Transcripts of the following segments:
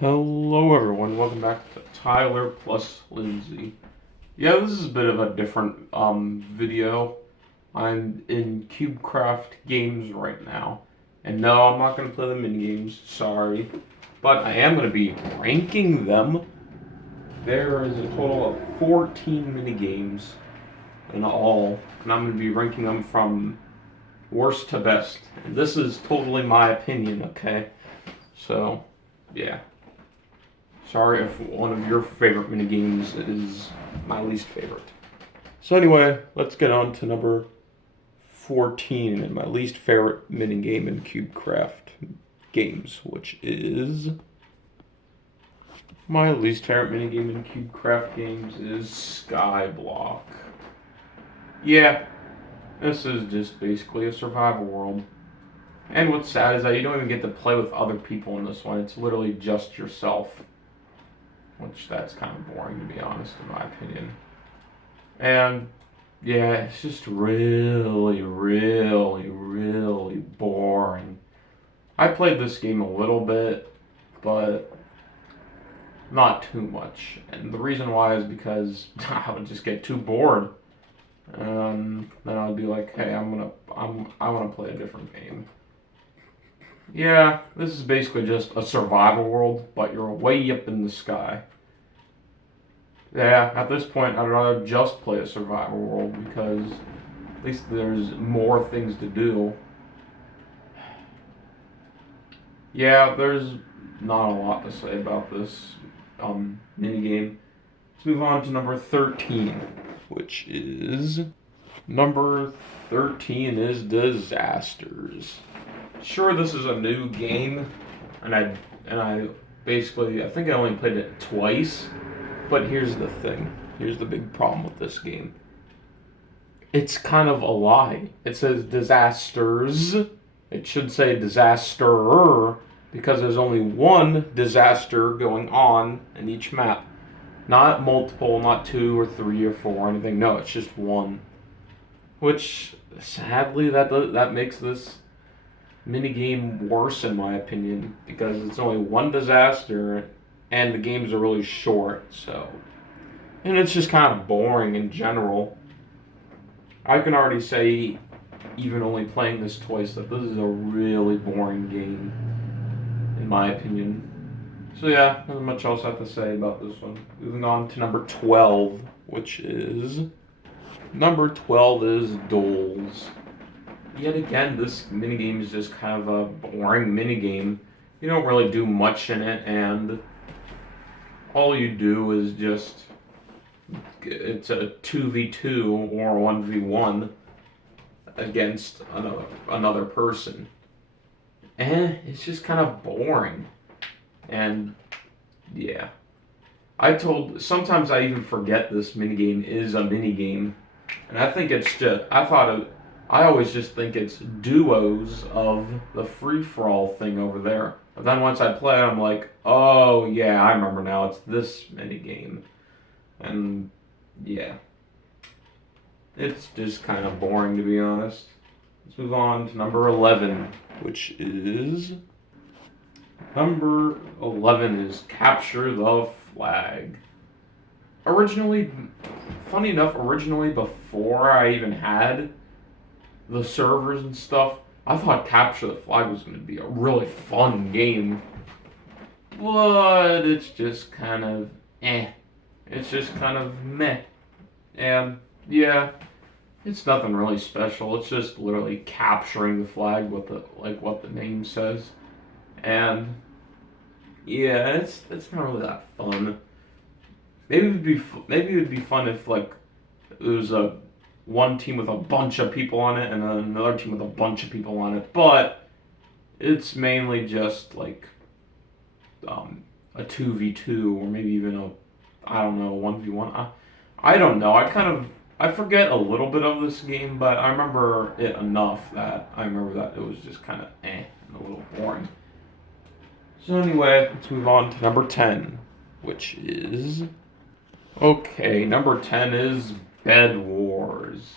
Hello everyone, welcome back to Tyler+Lindsay. Yeah, this is a bit of a different video. I'm in cubecraft games right now. And no, I'm not going to play the minigames, sorry. But I am going to be ranking them. There is a total of 14 minigames in all. And I'm going to be ranking them from worst to best. And this is totally my opinion, okay? So, yeah. Sorry if one of your favorite minigames is my least favorite. So anyway, let's get on to number 14 and my least favorite minigame in cubecraft games, which is... My least favorite minigame in cubecraft games is Skyblock. Yeah, this is just basically a survival world. And what's sad is that you don't even get to play with other people in this one. It's literally just yourself. Which that's kind of boring, to be honest, in my opinion. And yeah, it's just really boring. I played this game a little bit, but not too much. And the reason why is because I would just get too bored. And then I'd be like, hey, I want to play a different game. Yeah, this is basically just a survival world, but you're way up in the sky. Yeah, at this point, I'd rather just play a survival world because at least there's more things to do. Yeah, there's not a lot to say about this minigame. Let's move on to number 13, which is... Number 13 is Disasters. Sure, this is a new game, and I basically, I think I only played it twice, but here's the thing. Here's the big problem with this game. It's kind of a lie. It says disasters. It should say disaster, because there's only one disaster going on in each map. Not multiple, not 2 or 3 or 4 or anything. No, it's just one. Which, sadly, that makes this minigame worse in my opinion, because it's only one disaster and the games are really short, so... And it's just kind of boring in general. I can already say, even only playing this twice, that this is a really boring game, in my opinion. So yeah, not much else I have to say about this one. Moving on to number 12, which is... Number 12 is Duels. Yet again, this minigame is just kind of a boring minigame. You don't really do much in it, and all you do is just... It's a 2v2 or 1v1 against another person. And it's just kind of boring. And, yeah. Sometimes I even forget this minigame is a minigame. And I think it's just... I always just think it's duos of the free-for-all thing over there. But then once I play it, I'm like, oh yeah, I remember now, it's this minigame. And yeah. It's just kind of boring, to be honest. Let's move on to number 11, which is... Number 11 is Capture the Flag. Funny enough, originally before I even had the servers and stuff, I thought Capture the Flag was going to be a really fun game. But it's just kind of It's just kind of meh. And yeah, it's nothing really special. It's just literally capturing the flag, what the name says. And yeah, it's not really that fun. Maybe it would be fun if like it was one team with a bunch of people on it and another team with a bunch of people on it, but it's mainly just like a 2v2 or maybe even a 1v1. I don't know. I forget a little bit of this game, but I remember it enough that I remember that it was just kind of and a little boring. So anyway, let's move on to number 10, which is... Okay, number 10 is Bed Wars.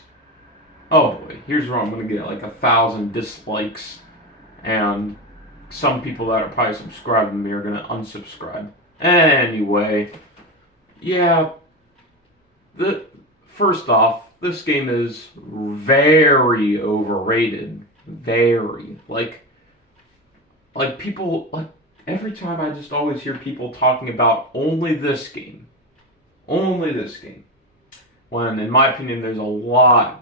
Oh boy, here's where I'm gonna get like 1,000 dislikes and some people that are probably subscribed to me are gonna unsubscribe. Anyway, yeah. First off, this game is very overrated. Very. Like people, like every time I just always hear people talking about only this game. Only this game. When in my opinion there's a lot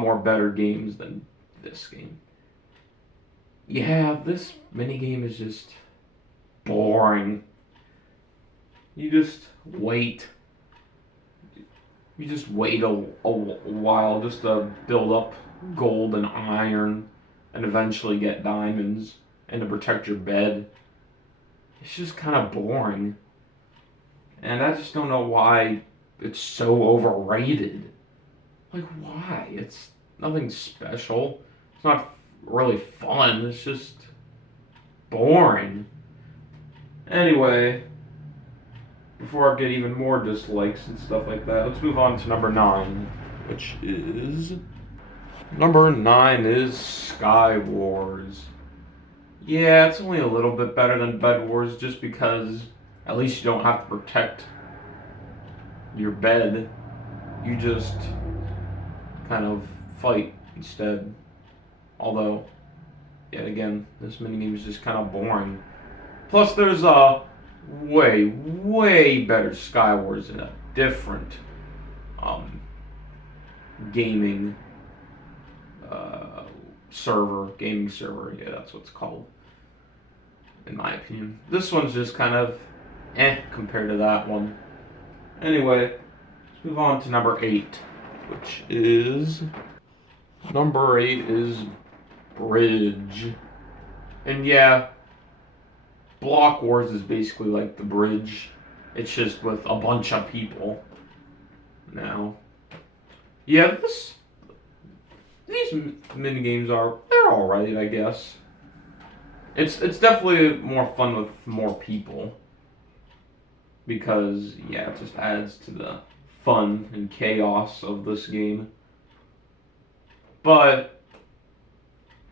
more better games than this game. Yeah, this minigame is just boring. You just wait. You just wait a while just to build up gold and iron and eventually get diamonds and to protect your bed. It's just kind of boring. And I just don't know why it's so overrated. Like, why? It's nothing special. It's not really fun. It's just boring. Anyway, before I get even more dislikes and stuff like that, let's move on to number 9, which is... Number 9 is Sky Wars. Yeah, it's only a little bit better than Bed Wars just because at least you don't have to protect your bed. You just kind of fight instead. Although, yet again, this minigame is just kind of boring. Plus, there's a way better Sky Wars in a different gaming gaming server. Yeah, that's what it's called, in my opinion. This one's just kind of compared to that one. Anyway, let's move on to number 8, which is... Number 8 is Bridge. And yeah, Block Wars is basically like the Bridge. It's just with a bunch of people now. Yeah, these minigames they're alright, I guess. It's definitely more fun with more people. Because, yeah, it just adds to the fun and chaos of this game. But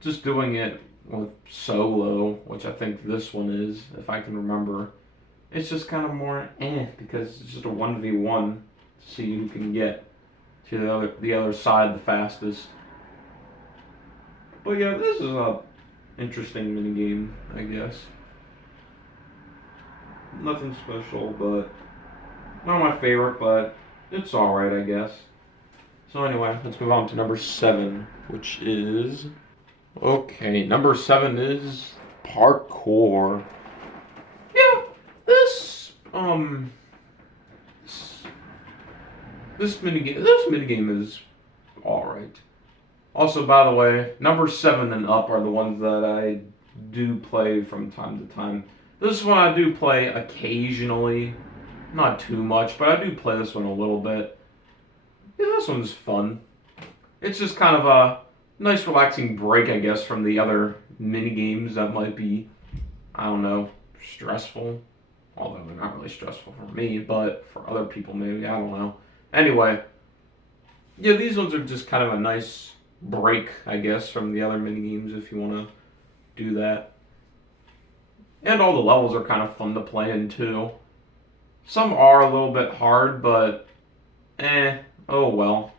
just doing it with solo, which I think this one is, if I can remember, it's just kind of more because it's just a 1v1 to see who can get to the other side the fastest. But yeah, this is a interesting minigame, I guess. Nothing special, but not my favorite, but it's alright, I guess. So anyway, let's move on to number 7, which is... Okay, number 7 is parkour. Yeah, this minigame is alright. Also, by the way, number 7 and up are the ones that I do play from time to time. This one I do play occasionally. Not too much, but I do play this one a little bit. Yeah, this one's fun. It's just kind of a nice relaxing break, I guess, from the other mini games that might be, I don't know, stressful. Although they're not really stressful for me, but for other people maybe, I don't know. Anyway, yeah, these ones are just kind of a nice break, I guess, from the other mini games if you want to do that. And all the levels are kind of fun to play in too. Some are a little bit hard, but oh well.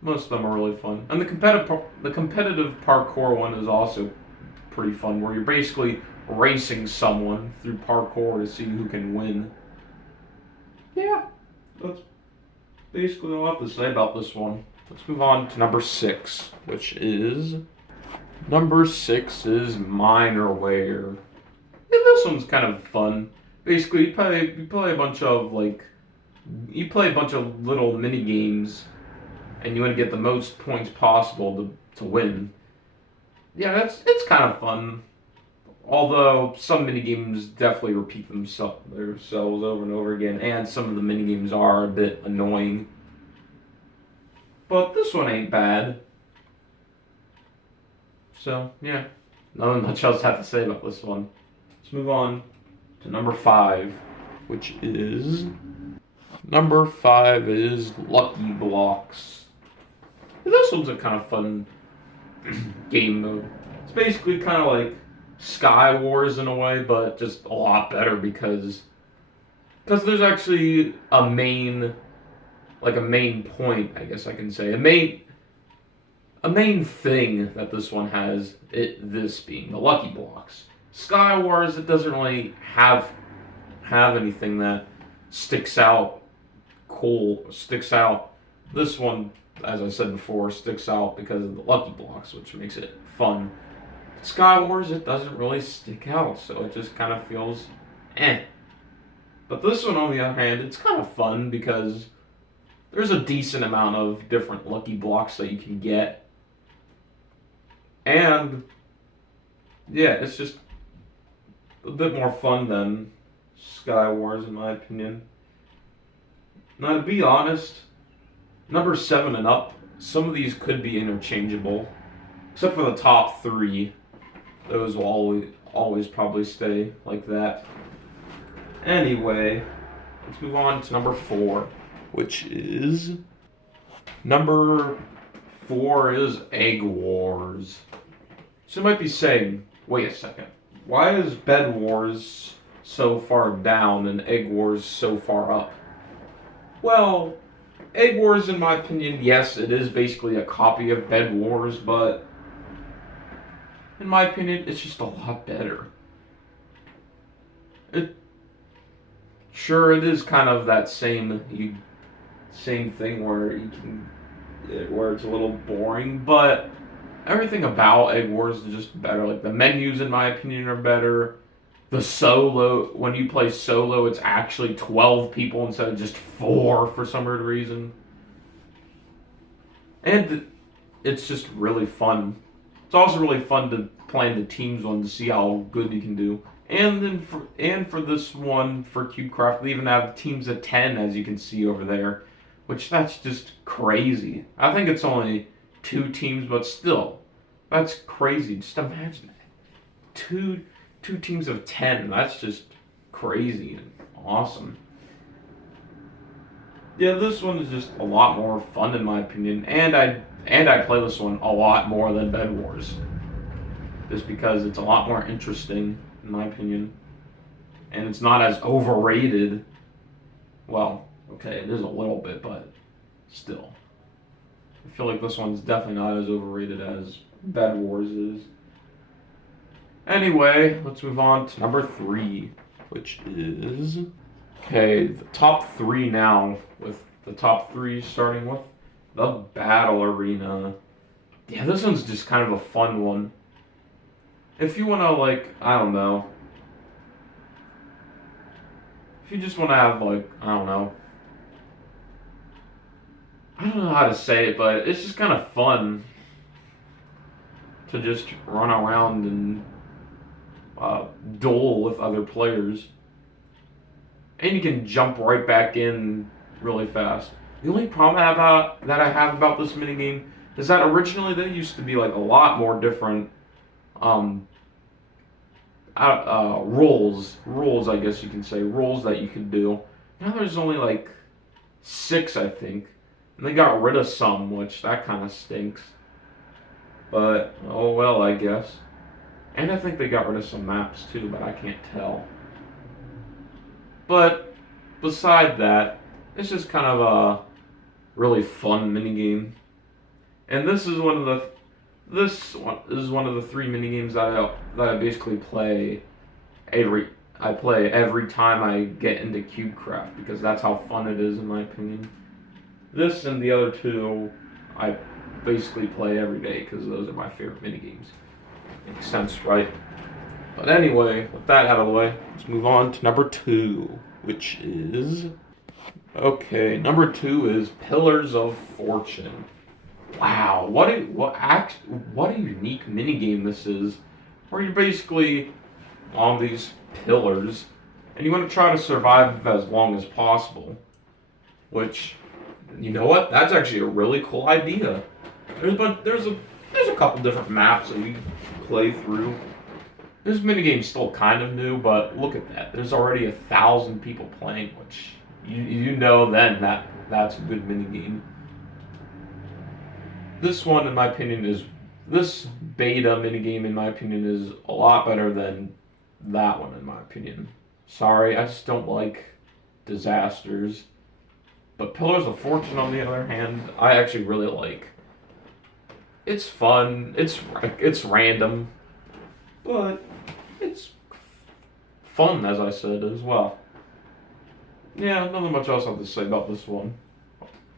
Most of them are really fun. And the competitive parkour one is also pretty fun, where you're basically racing someone through parkour to see who can win. Yeah, that's basically all I have to say about this one. Let's move on to number 6, which is... Number 6 is Minerware. Yeah, this one's kind of fun. Basically, you play a bunch of little mini games, and you want to get the most points possible to win. Yeah, it's kind of fun. Although some mini games definitely repeat themselves over and over again, and some of the mini games are a bit annoying. But this one ain't bad. So yeah, not much else I have to say about this one. Let's move on to number 5, which is... Number 5 is Lucky Blocks. This one's a kind of fun game mode. It's basically kind of like Sky Wars in a way, but just a lot better because there's actually a main point, I guess I can say, a main thing that this one has. This being the Lucky Blocks. Sky Wars, it doesn't really have anything that sticks out. Sticks out. This one, as I said before, sticks out because of the Lucky Blocks, which makes it fun. Sky Wars, it doesn't really stick out, so it just kind of feels eh. But this one, on the other hand, it's kind of fun because there's a decent amount of different Lucky Blocks that you can get. And, yeah, it's just a bit more fun than Sky Wars, in my opinion. Now, to be honest, number 7 and up, some of these could be interchangeable, except for the top 3. Those will always probably stay like that. Anyway, let's move on to number 4, which is number 4 is Egg Wars. So you might be saying, wait a second, why is Bed Wars so far down and Egg Wars so far up? Well, Egg Wars, in my opinion, yes, it is basically a copy of Bed Wars, but in my opinion, it's just a lot better. Sure, it is kind of that same thing where where it's a little boring, but everything about Egg Wars is just better. Like, the menus, in my opinion, are better. The solo, when you play solo, it's actually 12 people instead of just 4 for some weird reason. And it's just really fun. It's also really fun to play in the teams one to see how good you can do. And then for this one, for cubecraft, they even have teams of 10, as you can see over there, which that's just crazy. I think it's only 2 teams, but still, that's crazy. Just imagine that. Two teams of 10. That's just crazy and awesome. Yeah, this one is just a lot more fun in my opinion, and I play this one a lot more than Bed Wars, just because it's a lot more interesting in my opinion, and it's not as overrated. Well, okay, it is a little bit, but still, I feel like this one's definitely not as overrated as Bed Wars is. Anyway, let's move on to number 3, which is... Okay, the top 3 now, with the top 3 starting with the Battle Arena. Yeah, this one's just kind of a fun one. If you want to, like, I don't know. If you just want to have, like, I don't know how to say it, but it's just kind of fun to just run around and duel with other players. And you can jump right back in really fast. The only problem that I have about this minigame is that originally there used to be like a lot more different rules, I guess you can say, rules that you could do. Now there's only like 6, I think. And they got rid of some, which that kind of stinks. But, oh well, I guess. And I think they got rid of some maps too, but I can't tell. But beside that, it's just kind of a really fun minigame. And this is one of the 3 minigames that I basically play every time I get into cubecraft, because that's how fun it is in my opinion. This and the other 2 I basically play every day because those are my favorite minigames. Makes sense, right? But anyway, with that out of the way, let's move on to number 2, which is... Okay, number 2 is Pillars of Fortune. Wow, what a unique minigame this is, where you're basically on these pillars, and you want to try to survive as long as possible. Which, you know what? That's actually a really cool idea. There's a couple different maps that we play through. This minigame's still kind of new, but look at that. There's already 1,000 people playing, which you know then that's a good minigame. This one, in my opinion, is This beta minigame, in my opinion, is a lot better than that one, in my opinion. Sorry, I just don't like disasters. But Pillars of Fortune, on the other hand, I actually really like. It's fun. It's random, but it's fun, as I said, as well. Yeah, nothing much else I have to say about this one.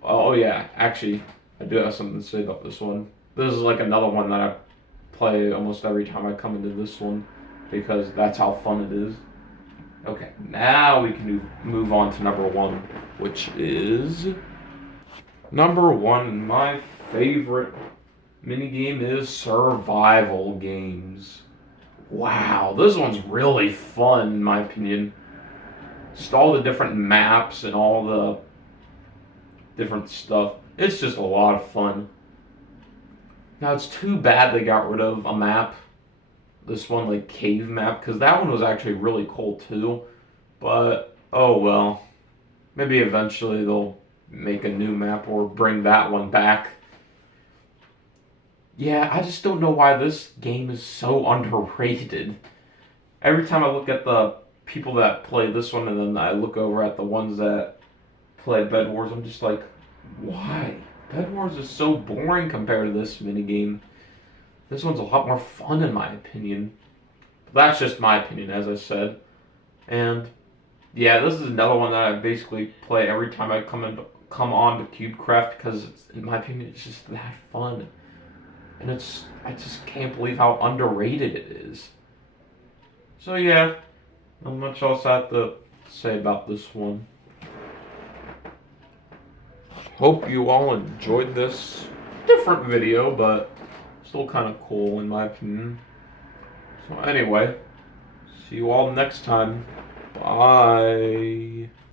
Oh yeah, actually, I do have something to say about this one. This is like another one that I play almost every time I come into this one because that's how fun it is. Okay, now we can move on to number one, which is number one. My favorite minigame is survival games. Wow, this one's really fun in my opinion. Just all the different maps and all the different stuff. It's just a lot of fun. Now it's too bad they got rid of a map. This one, like cave map, because that one was actually really cool too. But oh well. Maybe eventually they'll make a new map or bring that one back. Yeah, I just don't know why this game is so underrated. Every time I look at the people that play this one and then I look over at the ones that play Bed Wars, I'm just like, why? Bed Wars is so boring compared to this minigame. This one's a lot more fun in my opinion. But that's just my opinion, as I said. And yeah, this is another one that I basically play every time I come on to cubecraft because in my opinion it's just that fun. And I just can't believe how underrated it is. So yeah, not much else I have to say about this one. Hope you all enjoyed this different video, but still kind of cool in my opinion. So anyway, see you all next time. Bye.